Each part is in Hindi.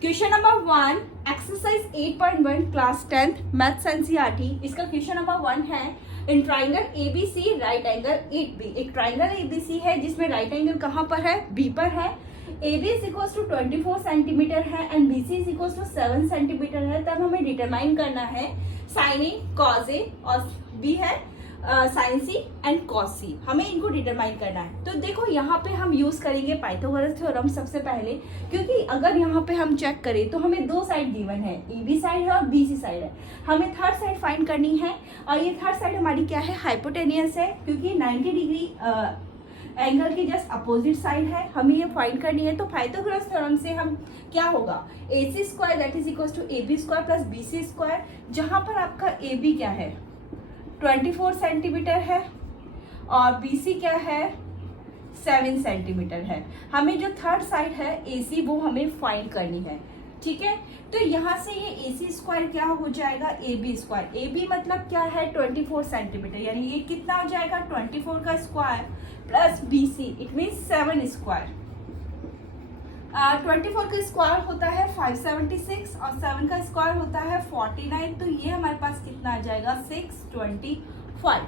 Question number 1 exercise 8.1 class 10th maths NCERT. इसका क्वेश्चन नंबर 1 है in triangle ABC right angle 8बी। एक ट्राइंगल एबीसी है जिसमें राइट एंगल कहाँ पर है, बी पर है। AB is equal to 24 centimetre है and BC is equal to 7 centimetre है। तब हमें डिटरमाइन करना है साइन ए कॉज ए और बी है sign C and cos C. हमें इनको डिटरमाइन करना है। तो देखो यहाँ पे हम यूज करेंगे पाइथागोरस थ्योरम सबसे पहले, क्योंकि अगर यहाँ पे हम चेक करें तो हमें दो साइड गिवन है, AB साइड है और BC साइड है। हमें थर्ड साइड फाइंड करनी है और ये थर्ड साइड हमारी क्या है, हाइपोटेनियस है, क्योंकि 90 डिग्री एंगल की जस्ट अपोजिट साइड है। हमें ये फाइंड करनी है। तो पाइथागोरस थ्योरम से हम क्या होगा, AC square that is equal to AB square plus BC square, जहां पर आपका AB क्या है 24 सेंटीमीटर है और BC क्या है 7 सेंटीमीटर है। हमें जो थर्ड साइड है AC वो हमें फाइंड करनी है, ठीक है। तो यहाँ से ये AC स्क्वायर क्या हो जाएगा, AB स्क्वायर। AB मतलब क्या है 24 सेंटीमीटर, यानी ये कितना हो जाएगा 24 का square plus BC it mean 7 square. 24 का स्क्वायर होता है 576 और 7 का स्क्वायर होता है 49। तो ये हमारे पास कितना आ जाएगा 625।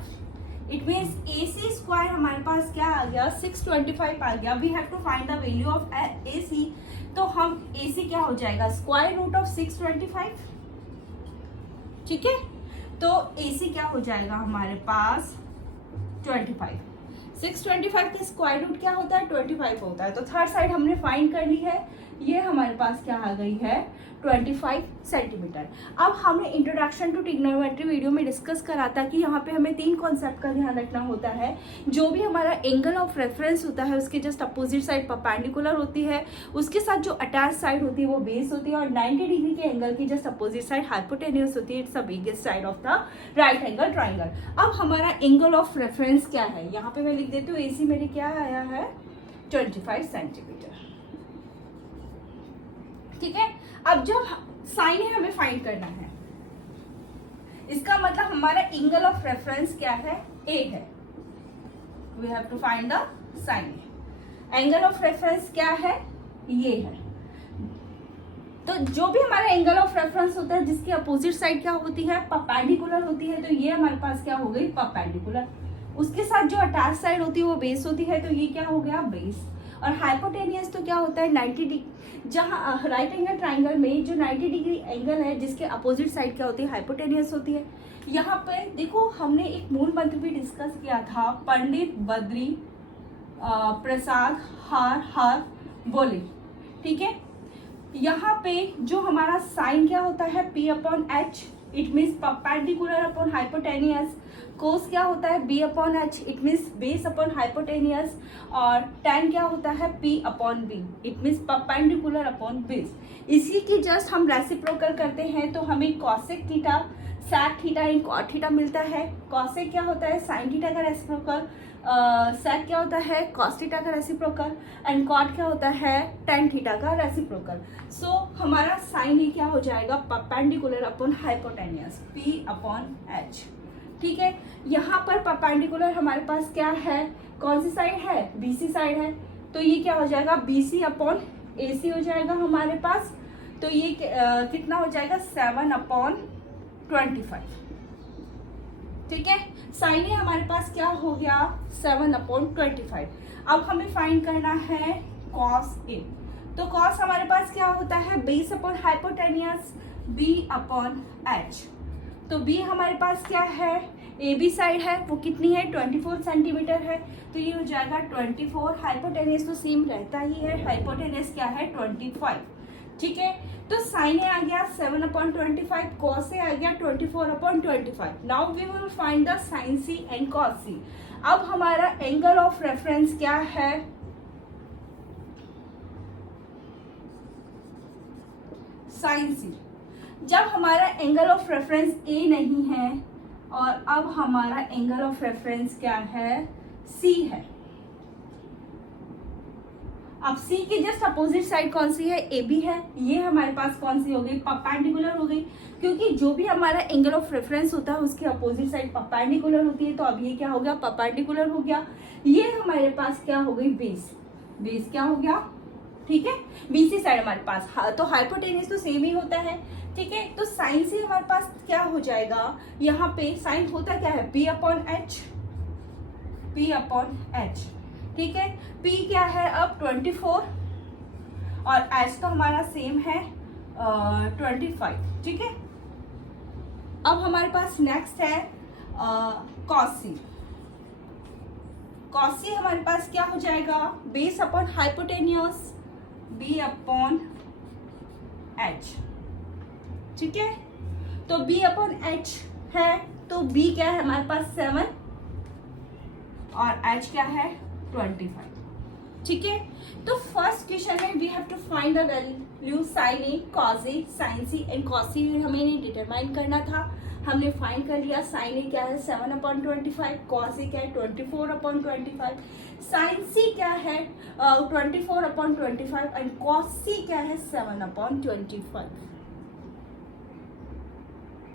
इट मीन्स AC स्क्वायर हमारे पास क्या आ गया 625 आ गया। We have to find the value of AC। तो हम AC क्या हो जाएगा स्क्वायर रूट ऑफ 625, ठीक है। तो AC क्या हो जाएगा हमारे पास 25। 625 का स्क्वायर रूट क्या होता है 25 होता है। तो थर्ड साइड हमने फाइंड कर ली है। ये हमारे पास क्या आ गई है 25 सेंटीमीटर। अब हमने इंट्रोडक्शन टू ट्रिग्नोमेट्री वीडियो में डिस्कस करा था कि यहाँ पे हमें 3 कॉन्सेप्ट का ध्यान रखना होता है। जो भी हमारा एंगल ऑफ रेफरेंस होता है उसके जस्ट अपोजिट साइड परपेंडिकुलर होती है, उसके साथ जो अटैच साइड होती है वो बेस होती है और 90 डिग्री के एंगल की जस्ट अपोजिट साइड हाइपोटेन्यूस होती है। It's the biggest side of the right angle triangle. अब हमारा एंगल ऑफ रेफरेंस क्या है, यहाँ पे मैं लिख देती हूँ AC मेरी क्या आया है 25 सेंटीमीटर, ठीक है। अब जब साइन है हमें फाइंड करना है, इसका मतलब हमारा एंगल ऑफ रेफरेंस क्या है A है। We have to find the sine. Angle of reference क्या है ये है। तो जो भी हमारा एंगल ऑफ रेफरेंस होता है जिसकी अपोजिट साइड क्या होती है परपेंडिकुलर होती है, तो ये हमारे पास क्या हो गई परपेंडिकुलर। उसके साथ जो अटैच साइड होती है वो बेस होती है, तो ये क्या हो गया बेस। और हाइपोटेनियस तो क्या होता है 90 डिग्री, जहाँ राइट एंगल ट्राइंगल में जो 90 डिग्री एंगल है जिसके अपोजिट साइड क्या होती है हाइपोटेनियस होती है। यहाँ पे देखो हमने एक मूल मंत्र भी डिस्कस किया था, पंडित बद्री प्रसाद हार हार बोले, ठीक है। यहाँ पे जो हमारा साइन क्या होता है P/H it means perpendicular upon hypotenuse. Cos क्या होता है B/H it means base upon hypotenuse. और tan क्या होता है P/B it means perpendicular upon base. इसी की जस्ट हम रेसिप्रोकल करते हैं तो हमें कॉसेक थीटा सैक थीटा इन कॉट थीटा मिलता है। कॉसेक क्या होता है साइन थीटा का रेसिप्रोकल, sec क्या होता है cos थीटा का रेसिप्रोकल एंड cot क्या होता है tan थीटा का रेसिप्रोकल। सो हमारा साइन ही क्या हो जाएगा परपेंडिकुलर अपॉन हाइपोटेनियस P/H, ठीक है। यहाँ पर परपेंडिकुलर हमारे पास क्या है, कौन सी साइड है BC साइड है, तो ये क्या हो जाएगा BC अपॉन AC हो जाएगा हमारे पास। तो ये कितना हो जाएगा 7/25, ठीक है। साइन ए हमारे पास क्या हो गया 7/25। अब हमें फाइंड करना है कॉस ए। तो कॉस हमारे पास क्या होता है बेस अपॉन हाइपोटेनियस B/H। तो B हमारे पास क्या है AB साइड है वो कितनी है 24 सेंटीमीटर है, तो ये हो जाएगा 24। हाइपोटेनियस तो सेम रहता ही है, हाइपोटेनियस क्या है 25, ठीक है। तो साइन ए आ गया 7/25, कॉस ए आ गया 24/25। Now we will find the sine C and cos C. अब हमारा एंगल ऑफ रेफरेंस क्या है साइन सी। जब हमारा एंगल ऑफ रेफरेंस A नहीं है और अब हमारा एंगल ऑफ रेफरेंस क्या है C है। अब C की जस्ट अपोजिट साइड कौन सी है AB है। ये हमारे पास कौन सी हो गई परपेंडिकुलर हो गई, क्योंकि जो भी हमारा एंगल ऑफ रेफरेंस होता है उसकी अपोजिट साइड परपेंडिकुलर होती है। तो अब ये क्या हो गया परपेंडिकुलर हो गया। ये हमारे पास क्या हो गई बेस, बेस क्या हो गया, ठीक है, बीसी साइड हमारे पास, तो हाइपोटेन्यूज तो सेम ही होता है, ठीक है। तो साइन से हमारे पास क्या हो जाएगा, यहाँ पे साइन होता क्या है, P upon H, P upon H, ठीक है। P क्या है अब 24 और H तो हमारा सेम है 25, ठीक है। अब हमारे पास नेक्स्ट है कॉसी। कॉसी हमारे पास क्या हो जाएगा, base upon hypotenuse, B upon H, ठीक है। तो B अपॉन एच है, तो B क्या है हमारे पास 7 और H क्या है 25, ठीक है। तो फर्स्ट क्वेश्चन में we have to find the value sine A, cos A, sine C and cos C हमें नहीं डिटरमाइन करना था, हमने फाइंड कर लिया। साइन ए क्या है 7 अपॉन 25, कॉस ए क्या है 24 अपॉन 25, साइन सी क्या है 24 अपॉन 25 एंड कॉस सी क्या है 7 अपॉन 25।